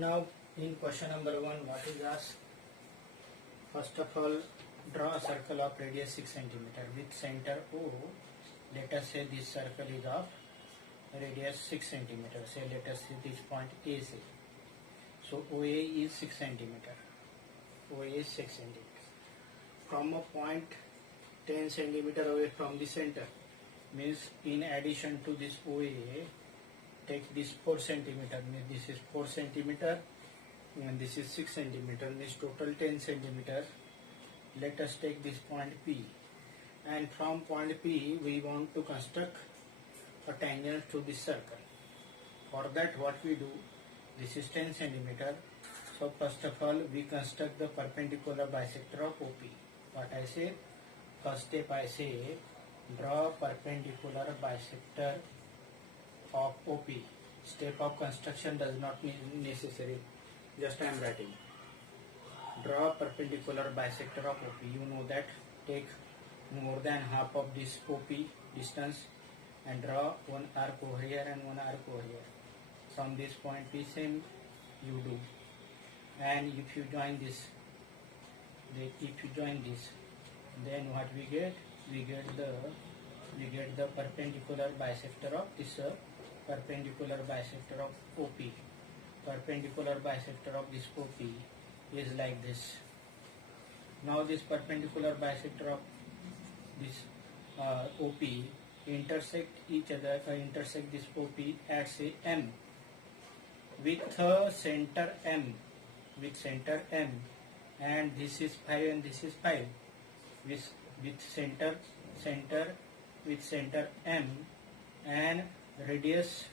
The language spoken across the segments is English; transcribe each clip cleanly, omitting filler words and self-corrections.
Now in question number 1, what is asked? First of all, draw a circle of radius 6 centimeter with center O. Let us say this circle is of radius 6 centimeter. Say let us say this point AC. So OA is 6 centimeter. OA is 6 centimeter. From a point 10 centimeter away from the center, means in addition to this OA, take this 4 centimeter, means this is 4 centimeter and this is 6 centimeter, means total 10 centimeter. Let us take this point P, and from point P we want to construct a tangent to this circle. For that what we do, this is 10 centimeter. So first of all we construct the perpendicular bisector of OP. What I say? First step I say draw perpendicular bisector of OP. Step of construction does not mean necessary. Just I am writing. Draw perpendicular bisector of OP. You know that. Take more than half of this OP distance and draw one arc over here and one arc over here. From this point P same you do. And if you join this, then what we get? We get the perpendicular bisector of this perpendicular bisector of OP. Perpendicular bisector of this OP is like this. Now this perpendicular bisector of this OP intersect each other, intersect this OP at say M with center M, and this is 5 and this is 5 with center M and radius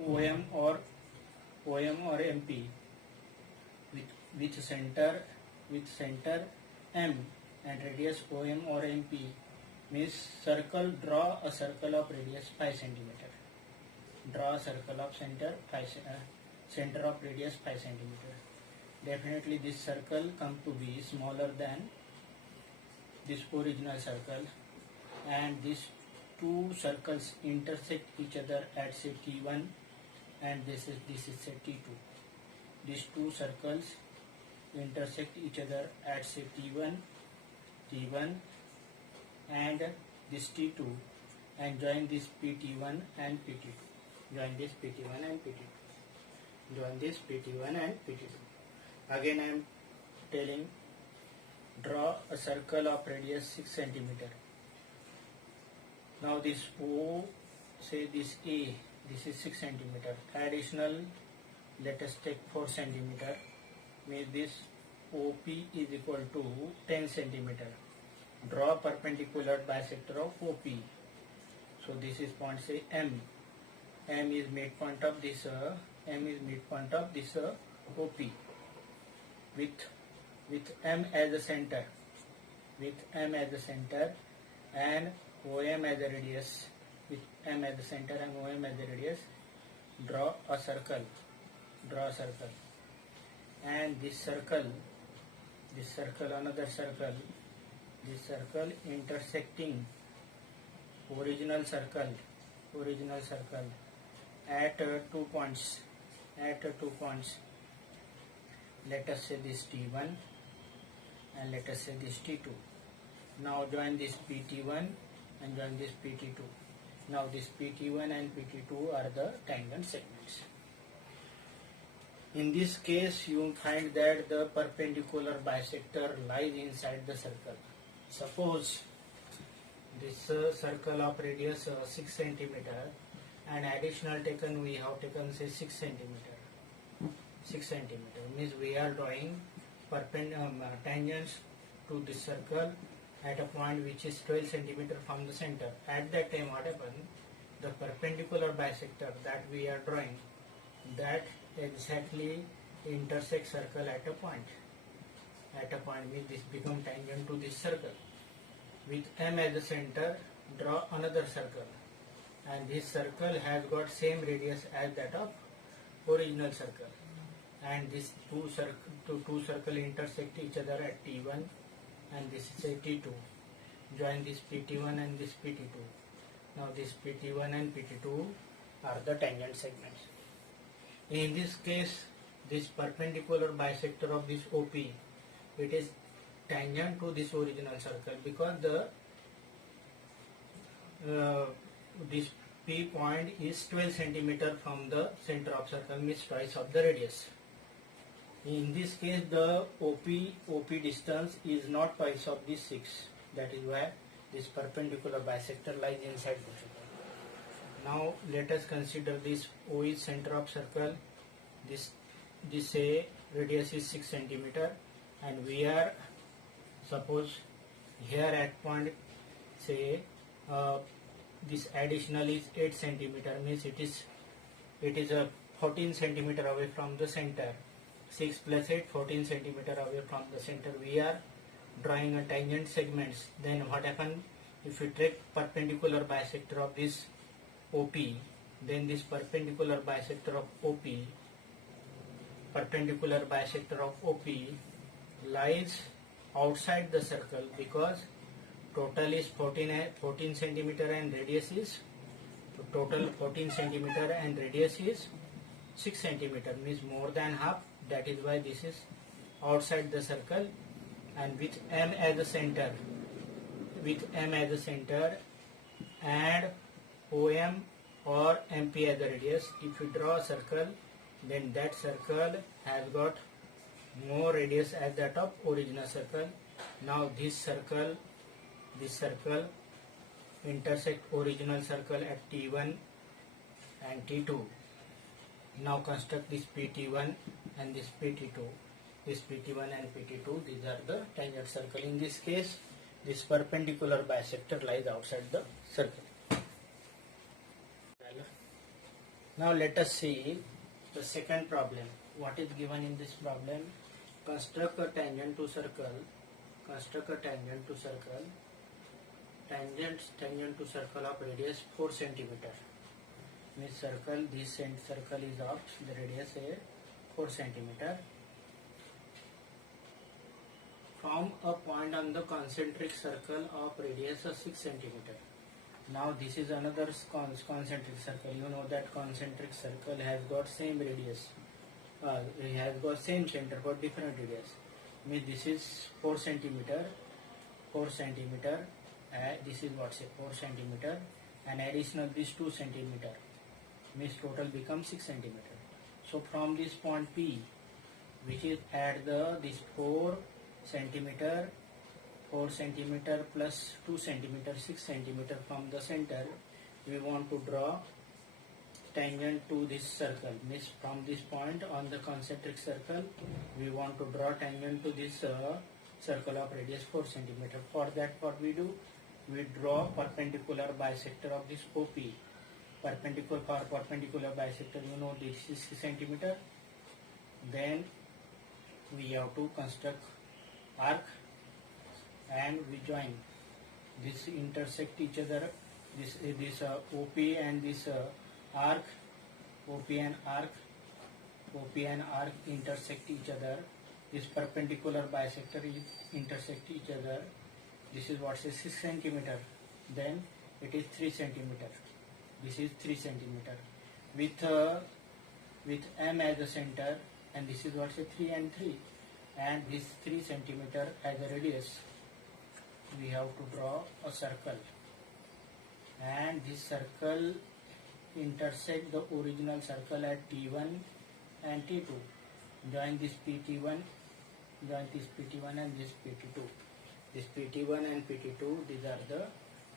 OM or MP with center M and radius OM or MP, means circle. Draw a circle of radius 5 centimeter. Draw a circle of center of radius 5 centimeter. Definitely this circle come to be smaller than this original circle, and these two circles intersect each other at say T1, and this is say T2. These two circles intersect each other at say T1 and this T2, and join this PT1 and PT2. Join this PT1 and PT2. Again I am telling, draw a circle of radius 6 centimeter. Now this O, say this A, this is 6 centimeter. Additional, let us take 4 centimeter. Means this OP is equal to 10 centimeter. Draw perpendicular bisector of OP. So this is point say M. M is midpoint of this OP with M as a center, and OM as a radius. With M as the center and OM as the radius, draw a circle, and this circle, another circle, this circle intersecting original circle at 2 points. Let us say this T1 and let us say this T2. Now join this PT1 and join this PT2. Now this PT1 and PT2 are the tangent segments. In this case you find that the perpendicular bisector lies inside the circle. Suppose this circle of radius 6 centimeter, and additional taken, we have taken say 6 centimeter. 6 centimeter means we are drawing tangents to this circle at a point which is 12 centimeter from the center. At that time what happened? The perpendicular bisector that we are drawing, that exactly intersects circle at a point. Means this become tangent to this circle. With M as the center, draw another circle, and this circle has got same radius as that of original circle, and these two circle intersect each other at T1, and this is a T2. Join this PT1 and this PT2. Now this PT1 and PT2 are the tangent segments. In this case, this perpendicular bisector of this OP, it is tangent to this original circle, because the this P point is 12 centimeter from the center of circle, means twice of the radius. In this case, the OP distance is not twice of this 6. That is why this perpendicular bisector lies inside the circle. Now let us consider this O is center of circle. This say radius is 6 centimeter, and we are, suppose here at point, say this additional is 8 centimeter, means it is a 14 centimeter away from the center. 6 plus 8, 14 centimeter away from the center. We are drawing a tangent segments. Then what happen if we take perpendicular bisector of this OP? Then this perpendicular bisector of OP lies outside the circle, because total is 14 centimeter and radius is total 14 centimeter and radius is 6 centimeter, means more than half. That is why this is outside the circle, and with M as a center, and OM or MP as the radius. If we draw a circle, then that circle has got more radius as that of original circle. Now this circle intersect original circle at T1 and T2. Now construct this PT1 and this PT2. This PT1 and PT2, these are the tangent circle. In this case, this perpendicular bisector lies outside the circle. Now let us see the second problem. What is given in this problem? Construct a tangent to circle. Tangent to circle of radius 4 centimeter. Means circle, this circle is of the radius 4 centimeter. From a point on the concentric circle of radius of 6 centimeter. Now this is another concentric circle. You know that concentric circle has got same radius. It has got same center but different radius. Means this is 4 centimeter. This is what, say 4 centimeter, and additional this 2 centimeter. Means total becomes 6 centimeter. So from this point P, which is at this 4 centimeter plus 2 centimeter, 6 centimeter from the center, we want to draw tangent to this circle. Means from this point on the concentric circle, we want to draw tangent to this circle of radius 4 centimeter. For that, what we do? We draw perpendicular bisector of this OP. Perpendicular bisector, you know, this is 6 centimeter. Then we have to construct arc, and we join. This intersect each other. This OP and this arc, OP and arc intersect each other. This perpendicular bisector intersect each other. This is what, say 6 centimeter. Then it is 3 centimeter. This is 3 centimeter with M as the center, and this is what, say 3 and 3, and this 3 centimeter as a radius. We have to draw a circle, and this circle intersect the original circle at T1 and T2. Join this PT1, and this PT2. This PT1 and PT2, these are the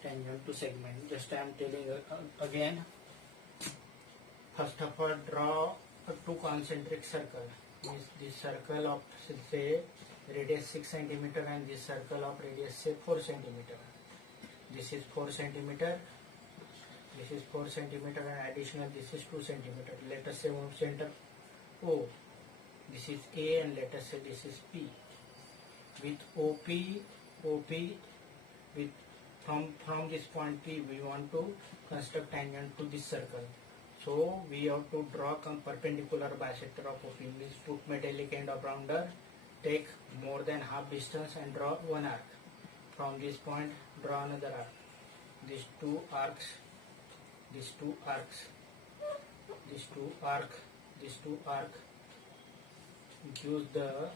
tangent to segment. Just I am telling again. First of all, draw two concentric circle. This circle of, say, radius 6 centimeter, and this circle of radius, say 4 centimeter. This is 4 centimeter. This is 4 centimeter, and additional this is 2 centimeter. Let us say one center O. This is A, and let us say this is P. With OP, with from this point P, we want to construct tangent to this circle. So we have to draw perpendicular bisector of OP. Means put metallic end of rounder, take more than half distance, and draw one arc. From this point, draw another arc. These two arcs, these two arc gives the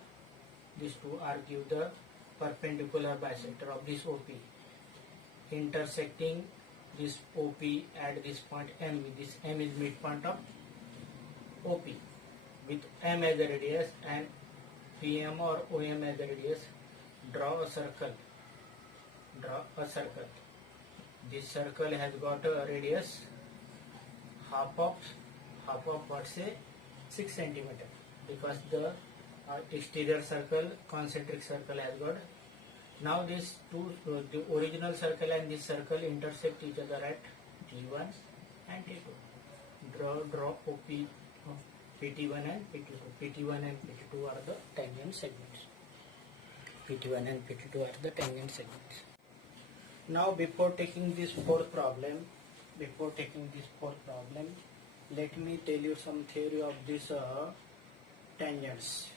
perpendicular bisector of this OP, intersecting this OP at this point M. This M is midpoint of OP with M as the radius and PM or OM as the radius. Draw a circle. This circle has got a radius half of what, say 6 centimeter, because the exterior circle, concentric circle has got. Now this two, the original circle and this circle intersect each other at T1 and T2. Draw OP, PT1 and PT2. PT1 and PT2 are the tangent segments. PT1 and PT2 are the tangent segments. Now before taking this fourth problem, let me tell you some theory of this tangents.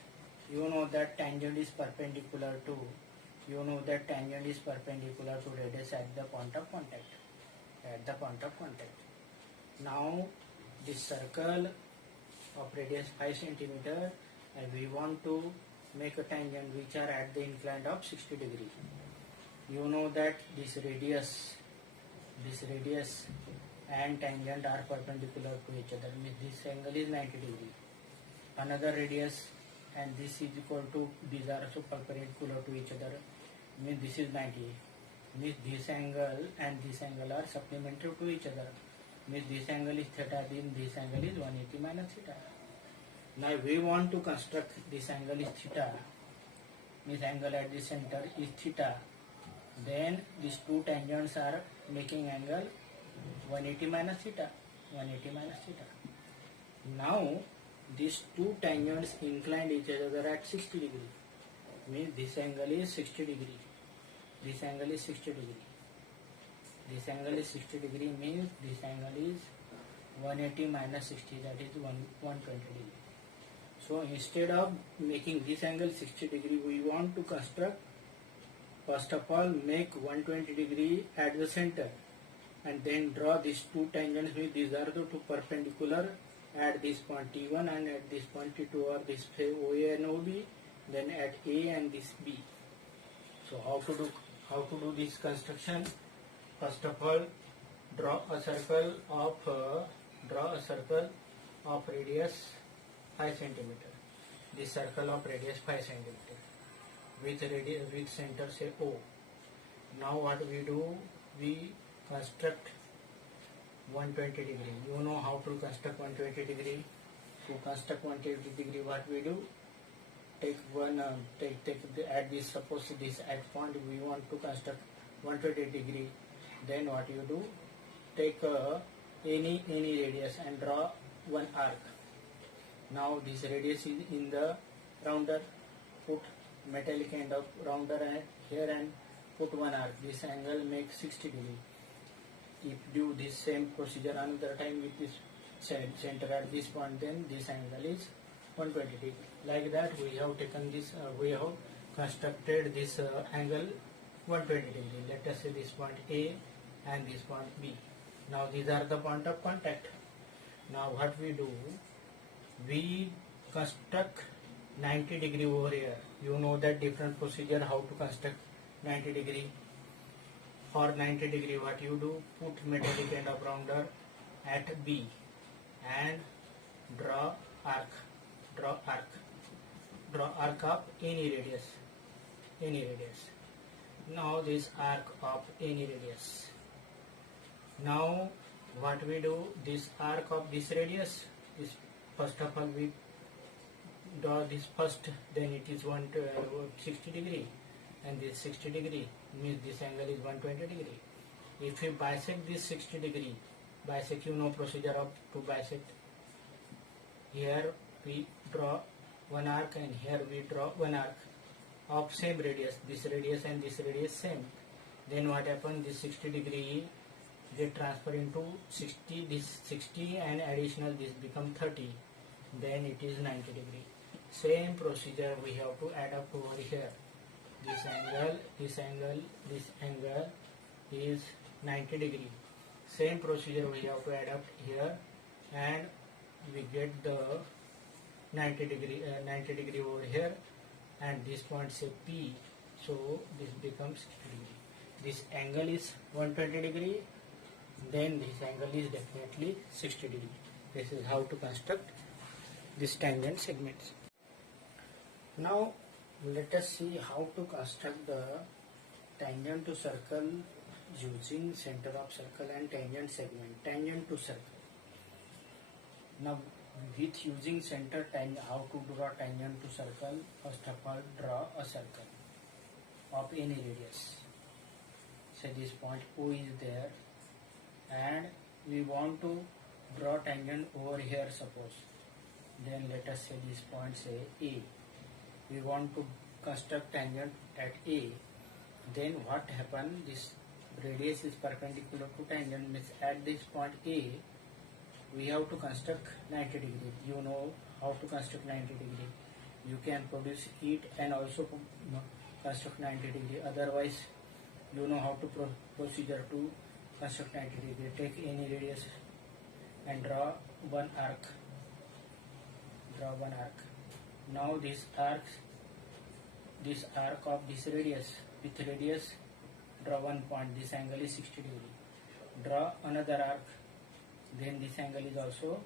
You know that tangent is perpendicular to radius at the point of contact. Now this circle of radius 5 centimeter, and we want to make a tangent which are at the incline of 60 degree. You know that this radius and tangent are perpendicular to each other, means this angle is 90 degree. Another radius and this is equal to, these are also perpendicular to each other, means this is 90, means this angle and this angle are supplementary to each other, means this angle is theta, then this angle is 180 minus theta. Now we want to construct this angle is theta, means angle at the center is theta, then these two tangents are making angle 180 minus theta. Now these two tangents inclined each other at 60 degree, means this angle is 60 degree. This angle is 60 degree. This angle is 60 degree, means this angle is 180 minus 60, that is 120 degree. So instead of making this angle 60 degree, we want to construct, first of all make 120 degree at the center, and then draw these two tangents, with these are the two perpendicular at this point T1 and at this point T2, or this OA and OB, then at A and this B. So how to do this construction? First of all, draw a circle of radius 5 centimeter. This circle of radius 5 centimeter with center say O. Now what we do? We construct 120 degree. You know how to construct 120 degree. To construct 120 degree, what we do? Take at this, suppose this at point we want to construct 120 degree. Then what you do? Take any radius and draw one arc. Now this radius is in the rounder. Put metallic end of rounder here and put one arc. This angle makes 60 degree. If do this same procedure another time with this center at this point, then this angle is 120 degree. Like that we have taken this, we have constructed this angle 120 degree. Let us say this point A and this point B. Now these are the point of contact. Now what we do? We construct 90 degree over here. You know that different procedure how to construct 90 degree. For 90 degree, what you do? Put metallic end of rounder at B and draw arc of any radius. Now this arc of any radius. Now what we do? This arc of this radius is, first of all we draw this first, then it is 60 degree, and this 60 degree means this angle is 120 degree. If we bisect this 60 degree, you know procedure of to bisect. Here we draw one arc and here we draw one arc of same radius. This radius and this radius same. Then what happens? This 60 degree get transfer into 60. This 60 and additional this become 30. Then it is 90 degree. Same procedure we have to add up over here. This angle is 90 degree. Same procedure we have to add up here, and we get the 90 degree over here, and this point say P, so this becomes 60 degree. This angle is 120 degree, then this angle is definitely 60 degree. This is how to construct this tangent segments. Now let us see how to construct the tangent to circle using center of circle and tangent segment. Tangent to circle. Now with using center tangent, how to draw tangent to circle? First of all, draw a circle of any radius. Say this point O is there, and we want to draw tangent over here, suppose. Then let us say this point say A. We want to construct tangent at A. Then what happen? This radius is perpendicular to tangent, means at this point A we have to construct 90 degree. You know how to construct 90 degree. You can produce it and also construct 90 degree. Otherwise, you know how to procedure to construct 90 degree. Take any radius and draw one arc. Draw one arc. Now this arc of this radius, with radius draw one point. This angle is 60 degree. Draw another arc. Then this angle is also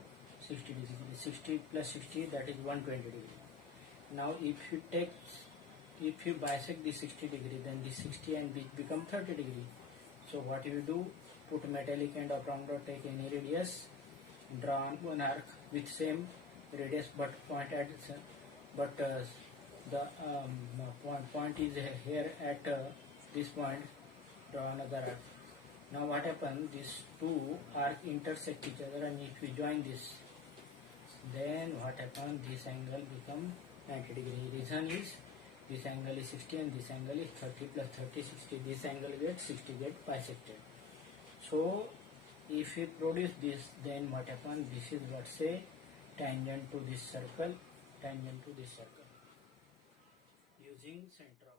60 degree. 60 plus 60, that is 120 degree. Now if you bisect this 60 degree, then this 60 and this become 30 degree. So what you do? Put metallic and upper take any radius, draw one arc with same radius but point at the point is here at this point. Draw another arc. Now what happens? These two arcs intersect each other, and if we join this, then what happens? This angle become 90 degree. Reason is this angle is 60 and this angle is 30 plus 30 60. This angle gets 60 get bisected. So if we produce this, then what happens? This is what say tangent to this circle, tangent to this circle using center of